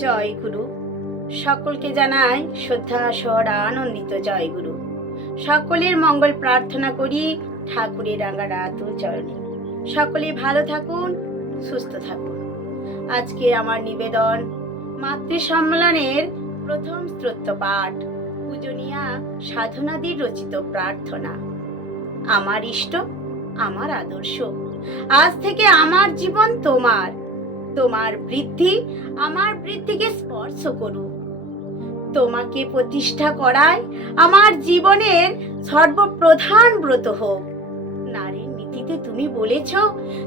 জয় গুরু। সকলকে জানাই শ্রদ্ধা সহরা আনন্দিত জয় গুরু। সকলের মঙ্গল প্রার্থনা করি ঠাকুরের রাঙা রাতুল চরণে। সকলে ভালো থাকুন, সুস্থ থাকুন। আজকে আমার নিবেদন মাতৃ সম্মেলনের প্রথম স্তোত্র পাঠ, পূজনীয়া সাধনাদির রচিত প্রার্থনা। আমার ইষ্ট, আমার আদর্শ। আজ থেকে আমার জীবন তোমার। তোমার বৃদ্ধি আমার বৃদ্ধিকে স্পর্শ করুক। তোমাকে প্রতিষ্ঠা করায় আমার জীবনের সর্বপ্রধান ব্রত হোক। নারীর নীতিতে তুমি বলেছ,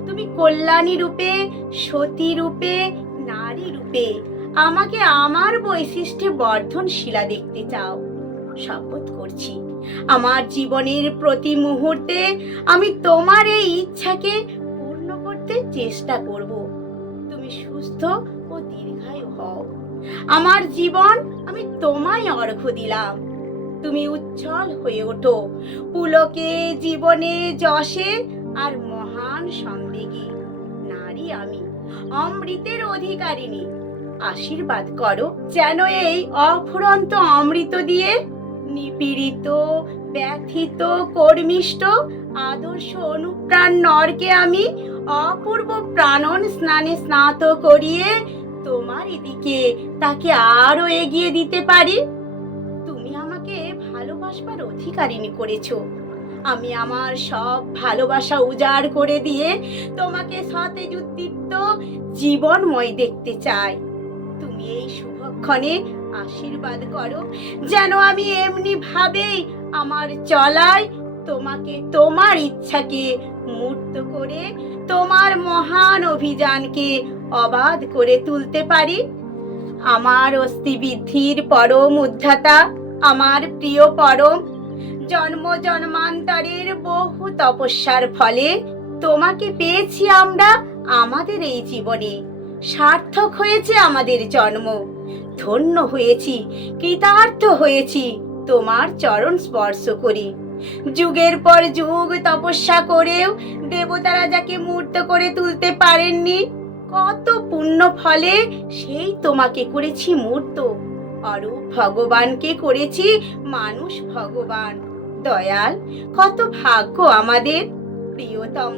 তুমি কল্যাণী রূপে, সতী রূপে, নারী রূপে আমাকে আমার বৈশিষ্ট্যে বর্ধনশীলা দেখতে চাও। শপথ করছি, আমার জীবনের প্রতি মুহূর্তে আমি তোমার এই ইচ্ছাকে পূর্ণ করতে চেষ্টা করব। সুস্থ ও দীর্ঘায়ু হও। আমার জীবন আমি তোমায় অর্ঘ্য দিলাম। তুমি উচ্ছল হয়ে ওঠো। পুলকে জীবনে যশে আর মহান সম্বেগী নারী আমি। অমৃতের অধিকারিণী। আশীর্বাদ করো যেন এই অফুরন্ত অমৃত দিয়ে নিপীড়িত, ব্যথিত কর্মিষ্ট আদর্শ অনুপ্রাণ নরকে আমি অপূর্ব প্রাণন স্নানে স্নাত করিয়ে তোমার এদিকে তাকে আরও এগিয়ে দিতে পারি। তুমি আমাকে ভালোবাসবার অধিকারিণী করেছ। আমি আমার সব ভালোবাসা উজাড় করে দিয়ে তোমাকে সতেজ উদ্দীপ্ত জীবনময় দেখতে চাই। তুমি এই শুভক্ষণে আশীর্বাদ করো। যেন আমি এমনি ভাবেই আমার চলায় তোমাকে, তোমার ইচ্ছাকে মূর্ত করে, তোমার মহান অভিযানকে অবাধ করে তুলতে পারি। আমার অস্থিবৃদ্ধির পরম উদ্ধাতা, আমার প্রিয় পরম, জন্ম জন্মান্তরের বহু তপস্যার ফলে তোমাকে পেয়েছি আমরা আমাদের এই জীবনে। সার্থক হয়েছে আমাদের জন্ম। ধন্য হয়েছি, কৃতার্থ হয়েছি, তোমার চরণ স্পর্শ করি। যুগের পর যুগ তপস্যা করেও দেবতারা যাকে মূর্ত করে তুলতে পারেননি, কত পুণ্য ফলে সেই তোমাকে করেছি মূর্ত। অরূপ ভগবানকে করেছি মানুষ ভগবান। দয়াল, কত ভাগ্য আমাদের। প্রিয়তম।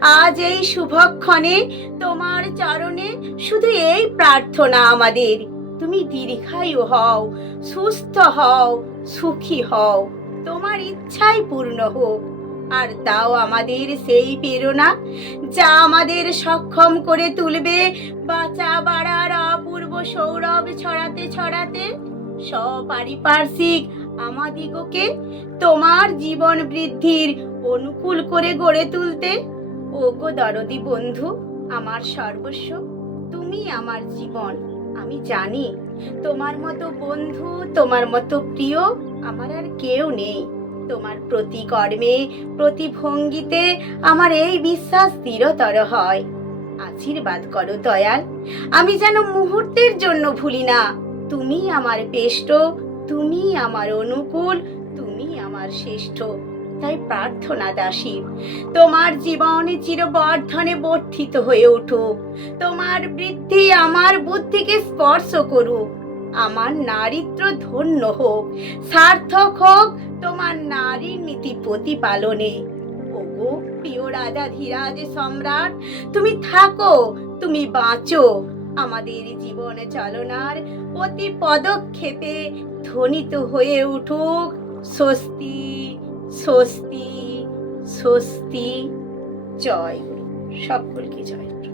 আজ এই শুভক্ষণে তোমার চরণে শুধু এই প্রার্থনা আমাদের। তুমি দীর্ঘায়ু হও, সুস্থ হও, সুখী হও। তোমার ইচ্ছাই পূর্ণ হোক। আর দাও আমাদের সেই প্রেরণা, যা আমাদের সক্ষম করে তুলবে বাঁচা বাড়ার অপূর্ব সৌরভ ছড়াতে ছড়াতে। সপারিপার্শ্বিক আমাদিগকে তোমার জীবন বৃদ্ধির অনুকূল করে গড়ে তুলতে। ওগো দরদি বন্ধু, আমার সর্বস্ব, তুমি আমার জীবন, আমি জানি তোমার মতো বন্ধু, তোমার মতো প্রিয় আমার আর কেউ নেই। তোমার প্রতি কর্মে প্রতি ভঙ্গিতে আমার এই বিশ্বাস দৃঢ়তর হয়। আশীর্বাদ করো দয়াল, আমি যেন মুহূর্তের জন্য ভুলি না। তুমি আমার পেষ্ট তুমি আমার অনুকূল, তুমি আমার শ্রেষ্ঠ। তাই প্রার্থনা দাসী, তোমার জীবনে চিরবর্ধনে বর্ধিত হয়ে উঠুক। তোমার বৃদ্ধি আমার বুদ্ধিকে স্পর্শ করুক। আমার নারীত্ব ধন্য হোক। সার্থক হোক তোমার নারীর নীতি প্রতিপালনে। ওগো প্রিয় রাজা ধীরাজ সম্রাট, তুমি থাকো, তুমি বাঁচো। আমাদের জীবন চালনার প্রতি পদক্ষেপে ধ্বনিত হয়ে উঠুক। স্বস্তি স্বস্তি স্বস্তি জয়। সকলকে জয়।